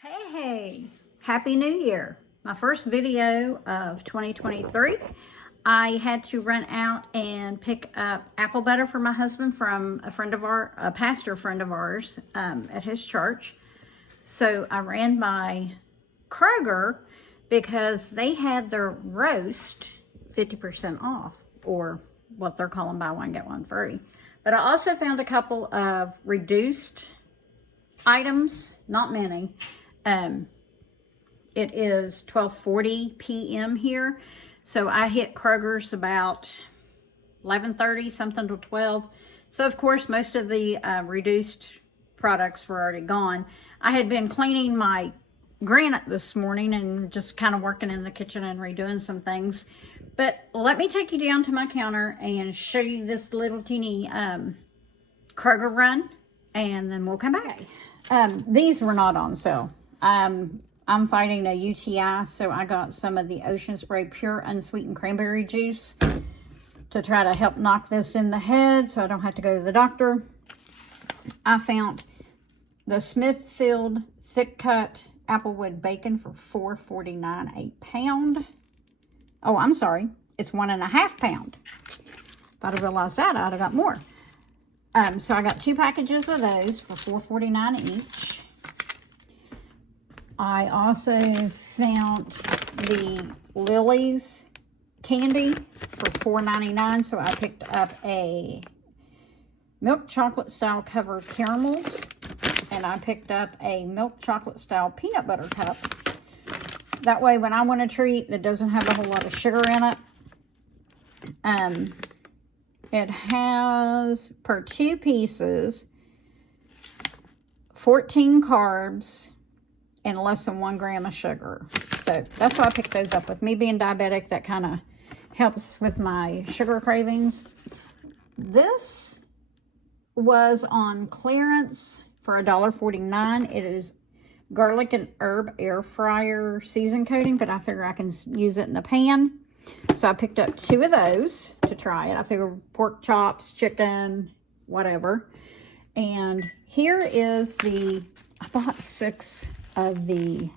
Hey, Happy New Year. My first video of 2023. I had to run out and pick up apple butter for my husband from a pastor friend of ours at his church. So I ran by Kroger because they had their roast 50% off, or what they're calling buy one, get one free. But I also found a couple of reduced items, not many. It is 12:40 p.m. here, so I hit Kroger's about 11:30, something till 12. So of course most of the reduced products were already gone. I had been cleaning my granite this morning and just kind of working in the kitchen and redoing some things. But let me take you down to my counter and show you this little teeny Kroger run, and then we'll come back. These were not on sale. I'm fighting a UTI, so I got some of the Ocean Spray Pure Unsweetened Cranberry Juice to try to help knock this in the head so I don't have to go to the doctor. I found the Smithfield Thick Cut Applewood Bacon for $4.49 a pound. Oh, I'm sorry. It's 1.5 pounds. If I'd have realized that, I'd have got more. So I got 2 packages of those for $4.49 each. I also found the Lily's candy for $4.99. So I picked up a milk chocolate style covered caramels, and I picked up a milk chocolate style peanut butter cup. That way when I want a treat that doesn't have a whole lot of sugar in it, it has, per 2 pieces, 14 carbs and less than 1 gram of sugar. So that's why I picked those up. With me being diabetic, that kind of helps with my sugar cravings. This was on clearance for $1.49. It is garlic and herb air fryer season coating, but I figure I can use it in the pan. So I picked up 2 of those to try it. I figured pork chops, chicken, whatever. And here is I bought 6 of the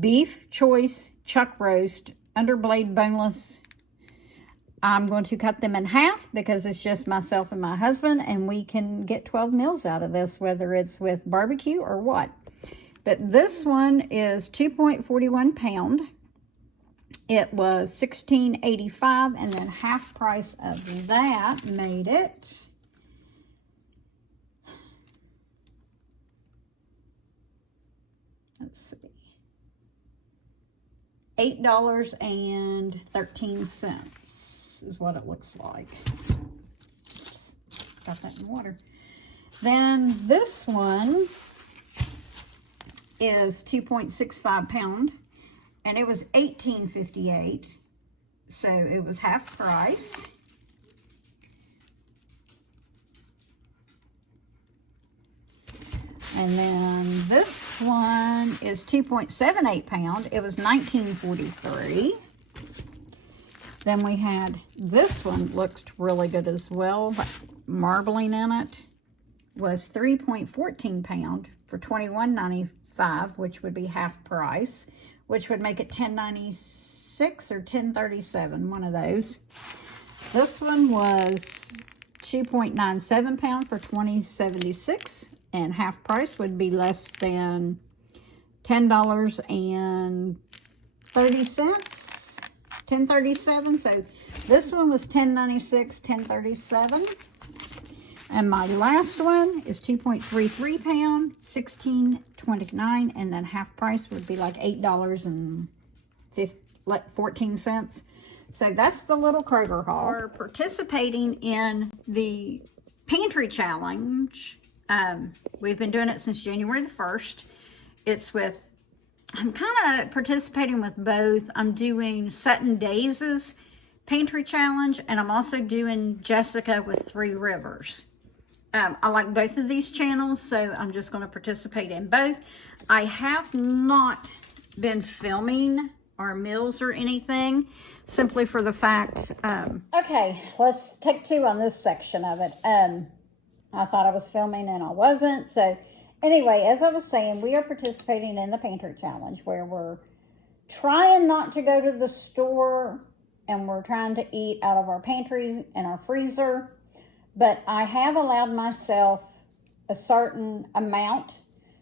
beef choice chuck roast underblade boneless. I'm going to cut them in half because it's just myself and my husband, and we can get 12 meals out of this, whether it's with barbecue or what. But this one is 2.41 pound. It was $16.85, and then half price of that made it $8.13 is what it looks like. Oops, got that in the water. Then this one is 2.65 pound, and it was $18.58, so it was half price. And then this one is 2.78 pound. It was $19.43. Then we had this one, looked really good as well, but marbling in it, was 3.14 pound for $21.95, which would be half price, which would make it $10.96 or $10.37, one of those. This one was 2.97 pound for $20.76, and half price would be less than $10.30, $10.37. So this one was $10.96, $10.37. And my last one is 2.33 pound, $16.29, and then half price would be like $8.14. So that's the little Kroger haul. We're participating in the pantry challenge. We've been doing it since January the 1st. I'm kind of participating with both. I'm doing Sutton Days' pantry challenge, and I'm also doing Jessica with 3 Rivers. I like both of these channels, so I'm just going to participate in both. I have not been filming our meals or anything, simply for the fact, okay, let's take 2 on this section of it. I thought I was filming and I wasn't, so Anyway, as I was saying, we are participating in the pantry challenge where we're trying not to go to the store and we're trying to eat out of our pantry and our freezer. But I have allowed myself a certain amount.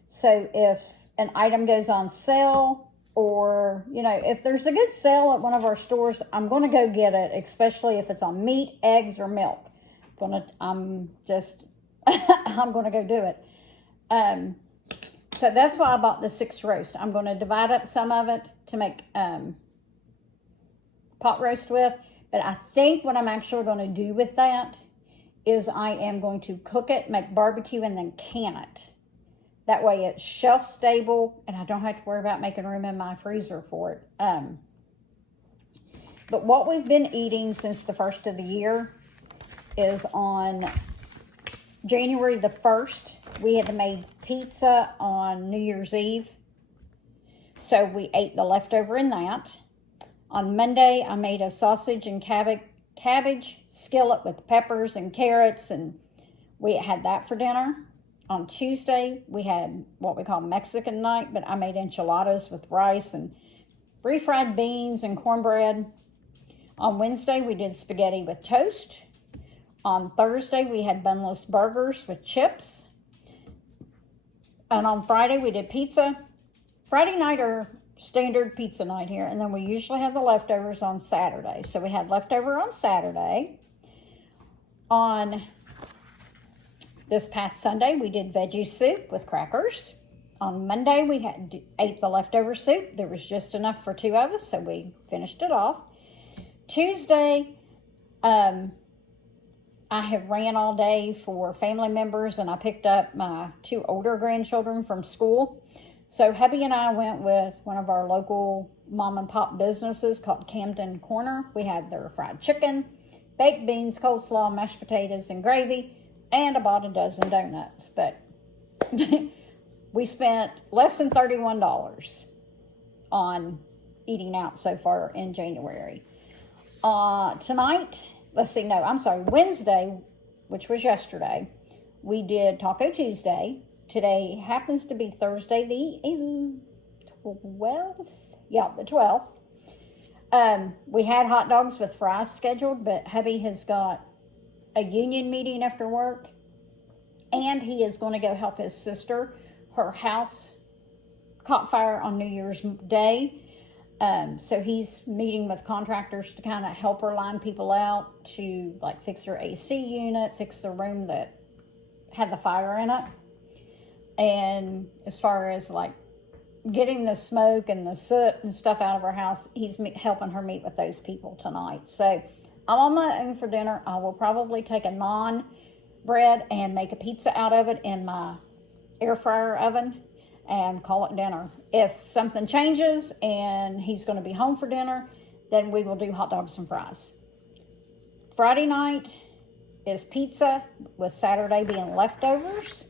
So if an item goes on sale, or, you know, if there's a good sale at one of our stores, I'm going to go get it, especially if it's on meat, eggs, or milk. I'm going to go do it. So that's why I bought the 6 roast. I'm going to divide up some of it to make pot roast with. But I think what I'm actually going to do with that is I am going to cook it, make barbecue, and then can it. That way it's shelf stable and I don't have to worry about making room in my freezer for it. But what we've been eating since the first of the year is on January the 1st, we had made pizza on New Year's Eve. So we ate the leftover in that. On Monday, I made a sausage and cabbage skillet with peppers and carrots, and we had that for dinner. On Tuesday, we had what we call Mexican night, but I made enchiladas with rice and refried beans and cornbread. On Wednesday, we did spaghetti with toast. On Thursday, we had bunless burgers with chips. And on Friday, we did pizza. Friday night are standard pizza night here, and then we usually have the leftovers on Saturday. So we had leftover on Saturday. On this past Sunday, we did veggie soup with crackers. On Monday, we ate the leftover soup. There was just enough for 2 of us, so we finished it off. Tuesday, I have ran all day for family members, and I picked up my 2 older grandchildren from school. So hubby and I went with one of our local mom and pop businesses called Camden Corner. We had their fried chicken, baked beans, coleslaw, mashed potatoes, and gravy, and I bought a dozen donuts. But we spent less than $31 on eating out so far in January. Wednesday, which was yesterday, we did Taco Tuesday. Today happens to be Thursday the 12th. Yeah, the 12th. We had hot dogs with fries scheduled, but hubby has got a union meeting after work, and he is going to go help his sister. Her house caught fire on New Year's Day. So he's meeting with contractors to kind of help her line people out to like fix her AC unit, fix the room that had the fire in it. And as far as like getting the smoke and the soot and stuff out of her house, he's helping her meet with those people tonight. So I'm on my own for dinner. I will probably take a naan bread and make a pizza out of it in my air fryer oven and call it dinner. If something changes and he's going to be home for dinner, then we will do hot dogs and fries. Friday night is pizza, with Saturday being leftovers.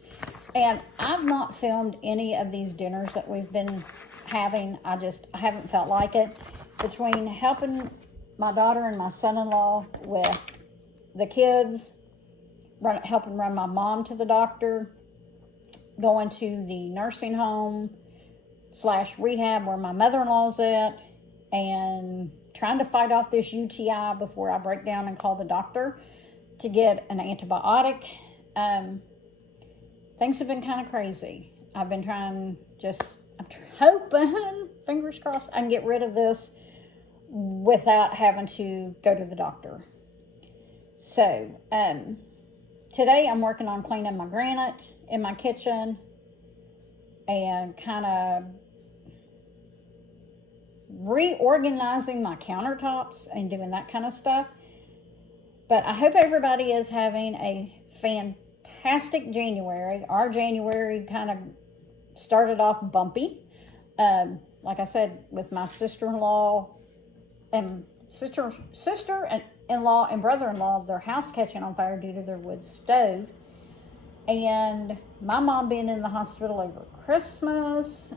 And I've not filmed any of these dinners that we've been having. I haven't felt like it. Between helping my daughter and my son-in-law with the kids, helping run my mom to the doctor, going to the nursing home / rehab where my mother-in-law's at, and trying to fight off this UTI before I break down and call the doctor to get an antibiotic. Things have been kind of crazy. I've been I'm hoping, fingers crossed, I can get rid of this without having to go to the doctor. So, today I'm working on cleaning my granite in my kitchen and kind of reorganizing my countertops and doing that kind of stuff. But I hope everybody is having a fantastic January. Our January kind of started off bumpy. Like I said, with my sister-in-law and sister-in-law and brother-in-law, their house catching on fire due to their wood stove. And my mom being in the hospital over Christmas.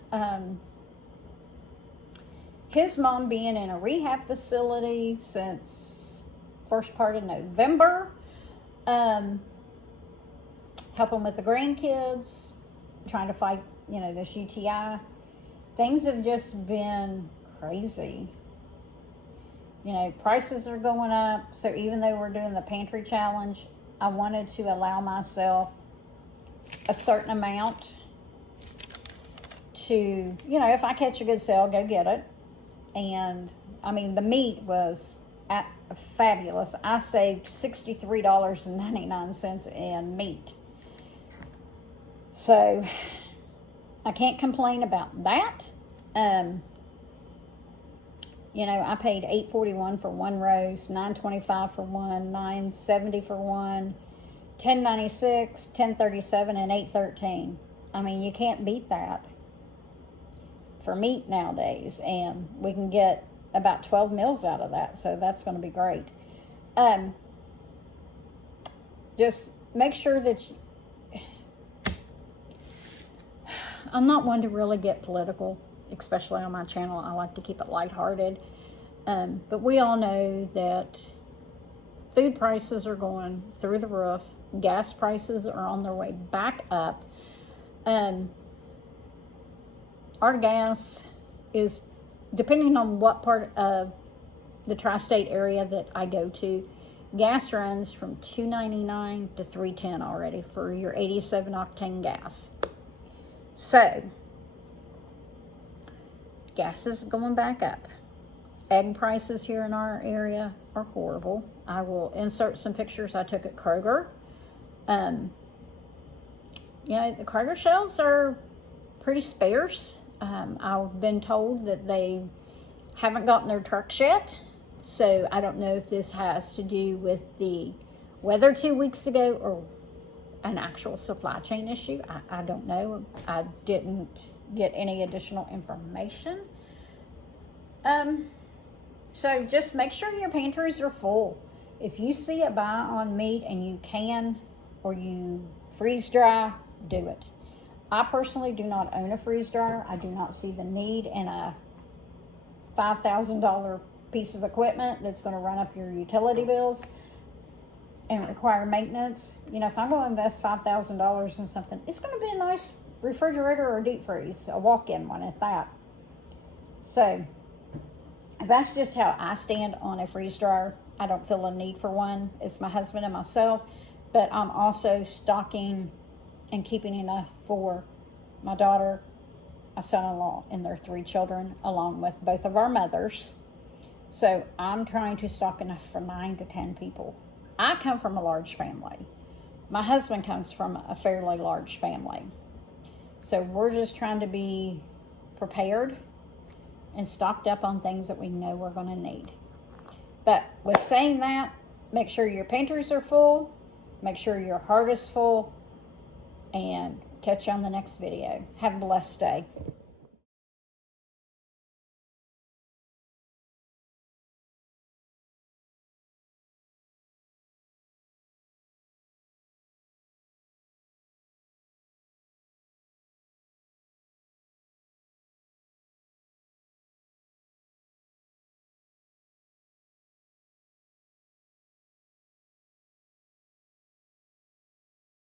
His mom being in a rehab facility since first part of November. Helping with the grandkids. trying to fight, you know, this UTI. Things have just been crazy. You know, prices are going up. So even though we're doing the pantry challenge, I wanted to allow myself a certain amount to, you know, if I catch a good sale, go get it. And I mean, the meat was fabulous. I saved $63.99 in meat. So I can't complain about that. You know, I paid $8.41 for one roast, $9.25 for one, $9.70 for one, $10.96, $10.37, and $8.13. I mean, you can't beat that for meat nowadays, and we can get about 12 meals out of that, so that's going to be great. Just make sure that I'm not one to really get political, especially on my channel. I like to keep it lighthearted. But we all know that food prices are going through the roof. Gas prices are on their way back up. Our gas is, depending on what part of the tri-state area that I go to, gas runs from $2.99 to $3.10 already for your 87 octane gas. So, gas is going back up. Egg prices here in our area are horrible. I will insert some pictures I took at Kroger. You know, the Kroger shelves are pretty sparse. I've been told that they haven't gotten their trucks yet. So I don't know if this has to do with the weather 2 weeks ago or an actual supply chain issue. I don't know. I didn't get any additional information. So just make sure your pantries are full. If you see a buy on meat and you can or you freeze dry, do it. I personally do not own a freeze dryer. I do not see the need in a $5,000 piece of equipment that's going to run up your utility bills and require maintenance. You know, if I'm going to invest $5,000 in something, it's going to be a nice refrigerator or deep freeze, a walk-in one at that. So that's just how I stand on a freeze dryer. I don't feel a need for one. It's my husband and myself, but I'm also stocking and keeping enough for my daughter, my son-in-law, and their 3 children, along with both of our mothers. So I'm trying to stock enough for 9 to 10 people. I come from a large family. My husband comes from a fairly large family. So we're just trying to be prepared and stocked up on things that we know we're going to need. But with saying that, make sure your pantries are full, make sure your heart is full, and catch you on the next video. Have a blessed day.